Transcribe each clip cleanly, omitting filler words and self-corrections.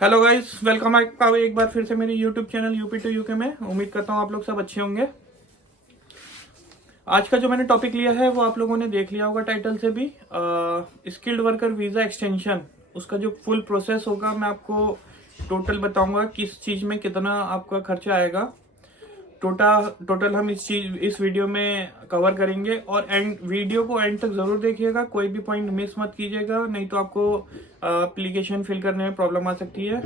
Hello guys, welcome आपका एक बार फिर से मेरे YouTube channel UP to UK में। उम्मीद करता हूँ आप लोग सब अच्छे होंगे। आज का जो मैंने टॉपिक लिया है वो आप लोगों ने देख लिया होगा टाइटल से भी। स्किल्ड वर्कर वीज़ा एक्सटेंशन, उसका जो फुल प्रोसेस होगा मैं आपको टोटल बताऊंगा किस चीज़ में कितना आपका खर्चा आएगा। टोटल हम इस वीडियो में कवर करेंगे और वीडियो को एंड तक जरूर देखिएगा, कोई भी पॉइंट मिस मत कीजिएगा, नहीं तो आपको एप्लीकेशन फिल करने में प्रॉब्लम आ सकती है।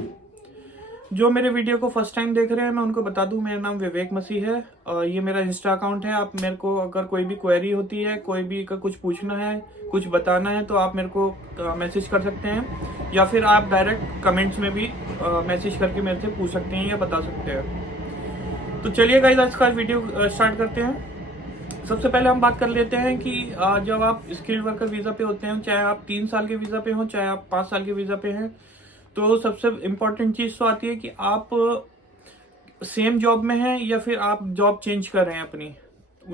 जो मेरे वीडियो को फर्स्ट टाइम देख रहे हैं मैं उनको बता दूं, मेरा नाम विवेक मसीह है और ये मेरा इंस्टा अकाउंट है। आप मेरे को अगर कोई भी क्वेरी होती है, कोई भी का कुछ पूछना है, कुछ बताना है, तो आप मेरे को मैसेज कर सकते हैं या फिर आप डायरेक्ट कमेंट्स में भी मैसेज करके मेरे से पूछ सकते हैं या बता सकते हैं। तो चलिए गाइस, आज का वीडियो स्टार्ट करते हैं। सबसे पहले हम बात कर लेते हैं कि जब आप स्किल्ड वर्कर वीज़ा पे होते हैं, चाहे आप 3 साल के वीज़ा पे हो, चाहे आप 5 साल के वीज़ा पे हैं, तो सबसे इम्पोर्टेंट चीज़ तो आती है कि आप सेम जॉब में हैं या फिर आप जॉब चेंज कर रहे हैं अपनी।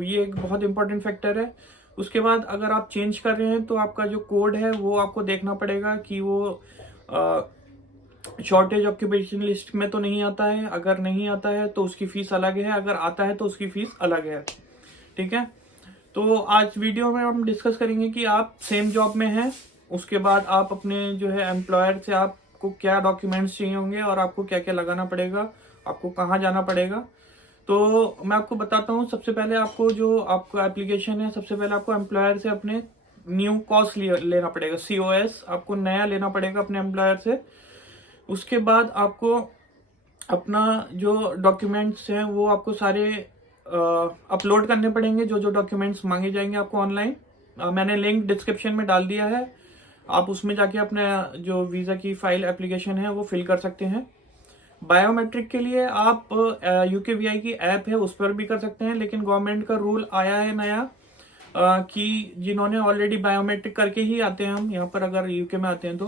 ये एक बहुत इंपॉर्टेंट फैक्टर है। उसके बाद अगर आप चेंज कर रहे हैं तो आपका जो कोड है वो आपको देखना पड़ेगा कि वो शॉर्टेज ऑक्यूपेशन लिस्ट में तो नहीं आता है। अगर नहीं आता है तो उसकी फीस अलग है, अगर आता है तो उसकी फीस अलग है। ठीक है, तो आज वीडियो में हम डिस्कस करेंगे कि आप सेम जॉब में हैं, उसके बाद आप अपने जो है एम्प्लॉयर से आपको क्या डॉक्यूमेंट्स चाहिए होंगे और आपको क्या क्या लगाना पड़ेगा, आपको कहाँ जाना पड़ेगा। तो मैं आपको बताता हूँ। सबसे पहले आपको जो आपका एप्लीकेशन है, सबसे पहले आपको एम्प्लॉयर से अपने न्यू कॉस्ट लेना पड़ेगा, COS आपको नया लेना पड़ेगा अपने एम्प्लॉयर से। उसके बाद आपको अपना जो डॉक्यूमेंट्स हैं वो आपको सारे अपलोड करने पड़ेंगे, जो जो डॉक्यूमेंट्स मांगे जाएंगे आपको ऑनलाइन। मैंने लिंक डिस्क्रिप्शन में डाल दिया है, आप उसमें जाके अपने जो वीज़ा की फाइल एप्लीकेशन है वो फिल कर सकते हैं। बायोमेट्रिक के लिए आप UKVI की ऐप है उस पर भी कर सकते हैं, लेकिन गवर्नमेंट का रूल आया है नया कि जिन्होंने ऑलरेडी बायोमेट्रिक करके ही आते हैं, हम यहाँ पर अगर यूके में आते हैं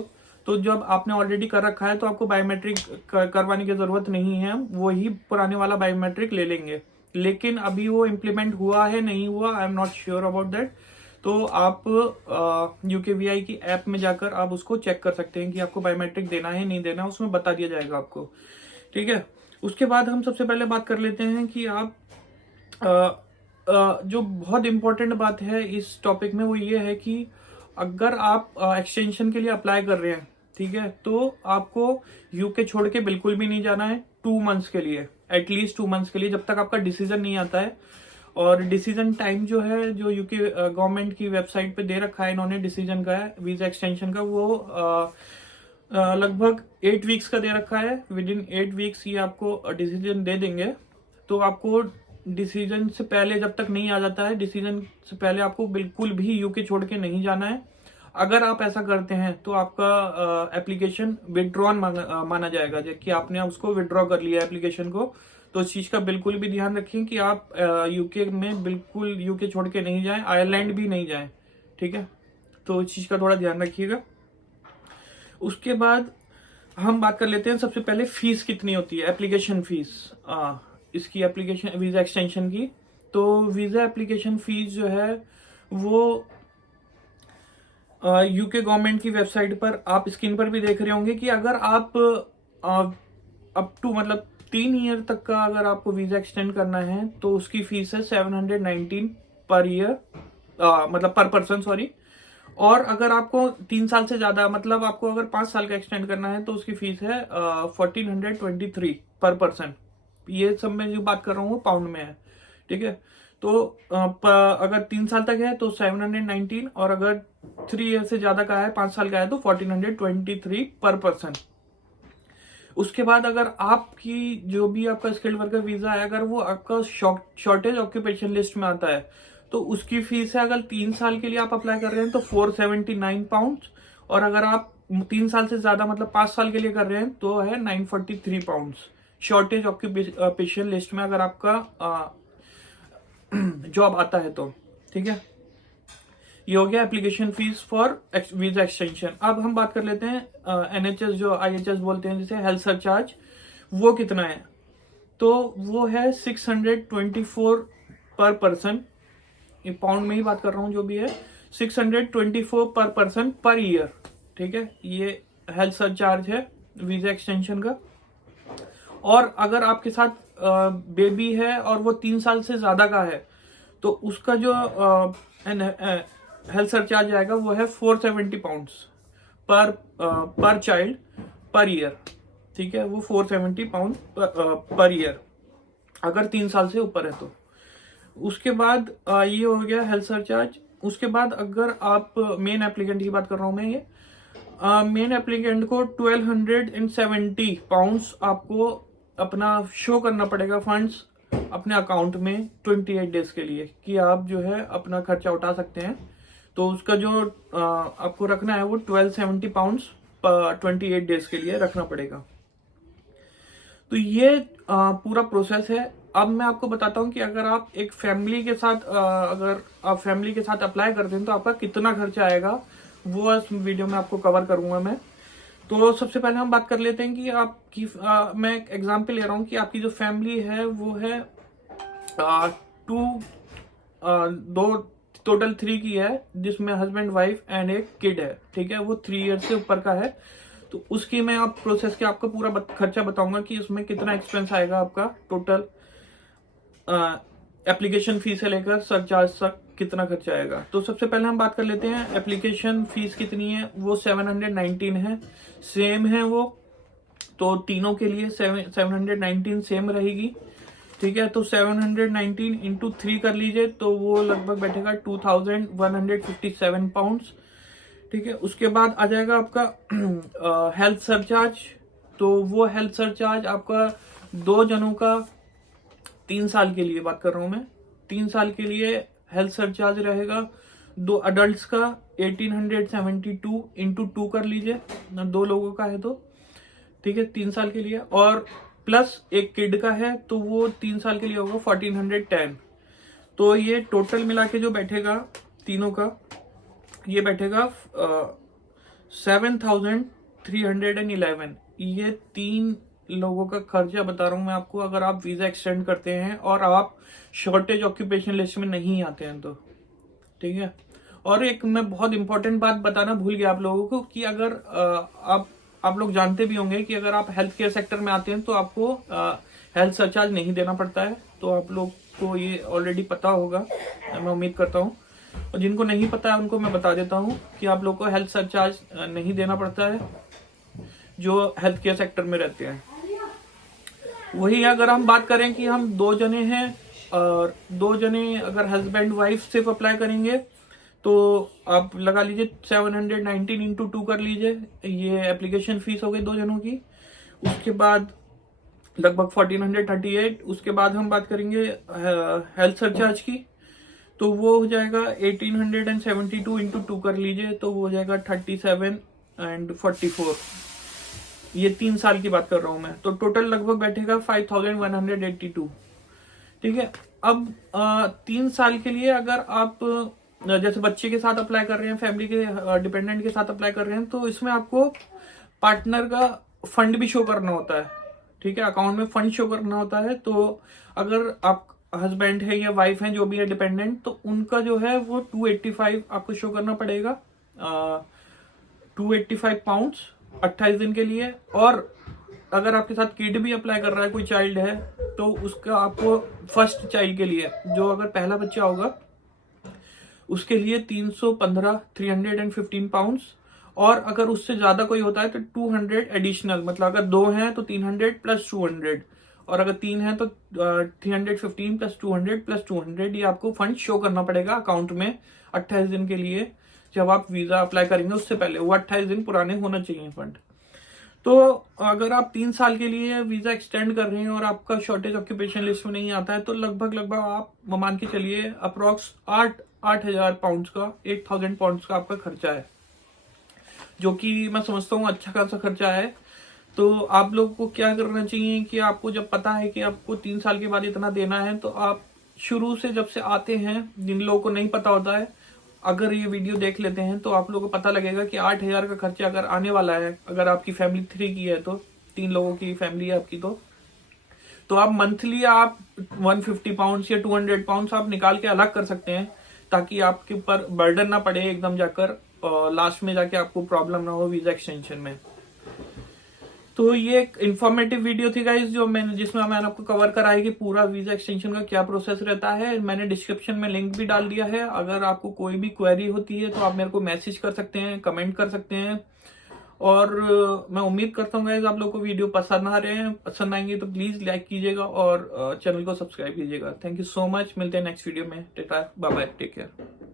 तो जब आपने ऑलरेडी कर रखा है तो आपको बायोमेट्रिक करवाने की जरूरत नहीं है, वही पुराने वाला बायोमेट्रिक ले लेंगे। लेकिन अभी वो इम्प्लीमेंट हुआ है नहीं हुआ, I am not sure about that. तो आप UKVI की ऐप में जाकर आप उसको चेक कर सकते हैं कि आपको बायोमेट्रिक देना है नहीं देना, उसमें बता दिया जाएगा आपको। ठीक है, उसके बाद हम सबसे पहले बात कर लेते हैं कि आप जो बहुत इंपॉर्टेंट बात है इस टॉपिक में वो ये है कि अगर आप एक्सटेंशन के लिए अप्लाई कर रहे हैं, ठीक है, तो आपको यूके छोड़ के बिल्कुल भी नहीं जाना है 2 मंथ्स के लिए, एटलीस्ट 2 मंथ्स के लिए, जब तक आपका डिसीजन नहीं आता है। और डिसीजन टाइम जो है, जो यूके गवर्नमेंट की वेबसाइट पे दे रखा है इन्होंने डिसीजन का है, वीजा एक्सटेंशन का, वो लगभग 8 वीक्स का दे रखा है। विद इन 8 वीक्स ये आपको डिसीजन दे देंगे। तो आपको डिसीजन से पहले, जब तक नहीं आ जाता है, डिसीजन से पहले आपको बिल्कुल भी यूके छोड़ के नहीं जाना है। अगर आप ऐसा करते हैं तो आपका एप्लीकेशन विड्रॉन माना जाएगा, कि आपने उसको विड्रॉ कर लिया एप्लीकेशन को। तो इस चीज का बिल्कुल भी ध्यान रखें कि आप यूके में बिल्कुल यूके छोड़ के नहीं जाएं, आयरलैंड भी नहीं जाएं। ठीक है, तो इस चीज का थोड़ा ध्यान रखिएगा। उसके बाद हम बात कर लेते हैं सबसे पहले फीस कितनी होती है, एप्लीकेशन फीस इसकी, एप्लीकेशन वीजा एक्सटेंशन की। तो वीजा एप्लीकेशन फीस जो है वो यूके गवर्नमेंट की वेबसाइट पर आप स्क्रीन पर भी देख रहे होंगे कि अगर आप अप टू मतलब 3 ईयर तक का अगर आपको वीजा एक्सटेंड करना है तो उसकी फीस है 719 पर ईयर, मतलब पर पर्सन, सॉरी। और अगर आपको 3 साल से ज्यादा, मतलब आपको अगर 5 साल का एक्सटेंड करना है तो उसकी फीस है 1423 पर पर्सन। ये सब मैं जो बात कर रहा हूँ वो पाउंड में है। ठीक है, तो अगर 3 साल तक है तो 719, और अगर 3 ईयर से ज्यादा का है, 5 साल का है, तो 1423 पर पर्सन। उसके बाद अगर आपकी जो भी आपका स्किल्ड वर्कर वीजा है, अगर वो आपका शॉर्टेज ऑक्यूपेशन लिस्ट में आता है तो उसकी फीस है, अगर 3 साल के लिए आप अप्लाई कर रहे हैं तो 479 पाउंड, और अगर आप 3 साल से ज्यादा मतलब 5 साल के लिए कर रहे हैं तो है 943 पाउंड शॉर्टेज ऑक्यूपेशन लिस्ट में, अगर आपका जॉब आता है तो। ठीक है, ये हो गया application fees for visa extension. अब हम बात कर लेते हैं NHS, जो IHS बोलते हैं जिसे, हेल्थ सरचार्ज, वो कितना है। तो वो है 624 पर पर्सन, ये पाउंड में ही बात कर रहा हूँ, जो भी है 624 पर पर्सन पर ईयर। ठीक है, ये हेल्थ सरचार्ज है वीजा एक्सटेंशन का। और अगर आपके साथ बेबी है और वो 3 साल से ज्यादा का है तो उसका जो हेल्थ सरचार्ज आएगा वो है 470 पाउंड्स पर चाइल्ड पर ईयर। ठीक है, वो 470 पाउंड पर ईयर अगर 3 साल से ऊपर है तो। उसके बाद ये हो गया हेल्थ सरचार्ज। उसके बाद अगर आप मेन एप्लीकेंट की बात कर रहा हूं मैं, ये मेन एप्लीकेंट को 1270 पाउंड्स आपको अपना शो करना पड़ेगा फंड्स अपने अकाउंट में 28 डेज के लिए, कि आप जो है अपना खर्चा उठा सकते हैं। तो उसका जो आपको रखना है वो 1270 पाउंड्स 28 डेज के लिए रखना पड़ेगा। तो ये पूरा प्रोसेस है। अब मैं आपको बताता हूँ कि अगर आप एक फैमिली के साथ अगर आप फैमिली के साथ अप्लाई करते हैं तो आपका कितना खर्चा आएगा, वो इस वीडियो में आपको कवर करूंगा मैं। तो सबसे पहले हम बात कर लेते हैं कि आपकी मैं एक एग्जांपल ले रहा हूँ कि आपकी जो फैमिली है वो है दो टोटल 3 की है, जिसमें हस्बैंड वाइफ एंड एक किड है। ठीक है, वो 3 ईयर से ऊपर का है। तो उसकी मैं आप प्रोसेस के आपको पूरा खर्चा बताऊंगा कि इसमें कितना एक्सपेंस आएगा आपका टोटल, एप्लीकेशन फीस से लेकर सरचार्ज तक कितना खर्चा आएगा। तो सबसे पहले हम बात कर लेते हैं एप्लीकेशन फीस कितनी है। वो 719 है, सेम है वो, तो तीनों के लिए 719 सेम रहेगी। ठीक है, तो 719 इंटू 3 कर लीजिए तो वो लगभग बैठेगा 2157 पाउंड्स। ठीक है, उसके बाद आ जाएगा आपका हेल्थ सरचार्ज। तो वो हेल्थ सरचार्ज आपका 2 जनों का 3 साल के लिए बात कर रहा हूं मैं, 3 साल के लिए हेल्थ सरचार्ज रहेगा। 2 अडल्ट का 1872 इंटू 2 कर लीजिए, 2 लोगों का है तो। ठीक है, 3 साल के लिए, और प्लस एक किड का है तो वो 3 साल के लिए होगा 1410। तो ये टोटल मिला के जो बैठेगा तीनों का, ये बैठेगा 7311। ये 3 लोगों का खर्चा बता रहा हूं मैं आपको, अगर आप वीजा एक्सटेंड करते हैं और आप शॉर्टेज ऑक्यूपेशन लिस्ट में नहीं आते हैं तो। ठीक है, और एक मैं बहुत इंपॉर्टेंट बात बताना भूल गया आप लोगों को कि अगर आप लोग जानते भी होंगे कि अगर आप हेल्थ केयर सेक्टर में आते हैं तो आपको हेल्थ सरचार्ज नहीं देना पड़ता है। तो आप लोग को ये ऑलरेडी पता होगा, मैं उम्मीद करता हूँ। और जिनको नहीं पता है उनको मैं बता देता हूँ कि आप लोग को हेल्थ सरचार्ज नहीं देना पड़ता है जो हेल्थ केयर सेक्टर में रहते हैं। वही अगर हम बात करें कि हम 2 जने हैं और 2 जने अगर हस्बैंड वाइफ सिर्फ अप्लाई करेंगे तो आप लगा लीजिए 719 इंटू 2 कर लीजिए, ये एप्लीकेशन फीस हो गई 2 जनों की। उसके बाद लगभग 1438। उसके बाद हम बात करेंगे हेल्थ सरचार्ज की, तो वो हो जाएगा 1872 इंटू 2 कर लीजिए तो वो हो जाएगा 37 एंड 44। ये 3 साल की बात कर रहा हूं मैं, तो टोटल लगभग बैठेगा 5182। ठीक है, अब 3 साल के लिए अगर आप जैसे बच्चे के साथ अप्लाई कर रहे हैं, फैमिली के डिपेंडेंट के साथ अप्लाई कर रहे हैं, तो इसमें आपको पार्टनर का फंड भी शो करना होता है। ठीक है, अकाउंट में फंड शो करना होता है। तो अगर आप हस्बैंड है या वाइफ है जो भी है डिपेंडेंट, तो उनका जो है वो 285 आपको शो करना पड़ेगा, 285 पाउंड्स 28 दिन के लिए। और अगर आपके साथ किड भी अप्लाई कर रहा है, कोई चाइल्ड है, तो उसका आपको फर्स्ट चाइल्ड के लिए जो अगर पहला बच्चा होगा उसके लिए 315 पाउंड्स। और अगर उससे ज्यादा कोई होता है तो 200 एडिशनल, मतलब अगर 2 हैं तो 300 प्लस 200, और अगर 3 है तो 315 प्लस 200 प्लस 200 ये आपको फंड शो करना पड़ेगा अकाउंट में 28 दिन के लिए। जब आप वीजा अप्लाई करेंगे उससे पहले वो 28 दिन पुराने होना चाहिए फंड। तो अगर आप 3 साल के लिए वीजा एक्सटेंड कर रहे हैं और आपका शॉर्टेज ऑक्यूपेशन लिस्ट में नहीं आता है तो लगभग आप मान के चलिए अप्रोक्स 8,000 पाउंड्स का 8,000 पाउंड्स का आपका खर्चा है, जो कि मैं समझता हूँ अच्छा खासा खर्चा है। तो आप लोगों को क्या करना चाहिए कि आपको जब पता है कि आपको 3 साल के बाद इतना देना है, तो आप शुरू से जब से आते हैं, जिन लोगों को नहीं पता होता है, अगर ये वीडियो देख लेते हैं तो आप लोगों को पता लगेगा कि 8,000 का खर्चा अगर आने वाला है, अगर आपकी फैमिली 3 की है तो 3 लोगों की फैमिली है आपकी, तो आप मंथली आप 150 पाउंड्स या 200 पाउंड्स आप निकाल के अलग कर सकते हैं, ताकि आपके ऊपर बर्डन ना पड़े एकदम जाकर, और लास्ट में जाके आपको प्रॉब्लम ना हो वीजा एक्सटेंशन में। तो ये एक इन्फॉर्मेटिव वीडियो थी गाइज, जिसमें मैंने आपको कवर करा है कि पूरा वीजा एक्सटेंशन का क्या प्रोसेस रहता है। मैंने डिस्क्रिप्शन में लिंक भी डाल दिया है। अगर आपको कोई भी क्वेरी होती है तो आप मेरे को मैसेज कर सकते हैं, कमेंट कर सकते हैं। और मैं उम्मीद करता हूँ गाइज आप लोग को वीडियो पसंद आ रहे हैं। पसंद आएंगे तो प्लीज लाइक कीजिएगा और चैनल को सब्सक्राइब कीजिएगा। Thank you so much. मिलते हैं नेक्स्ट वीडियो में। Ta ta, bye bye, take care.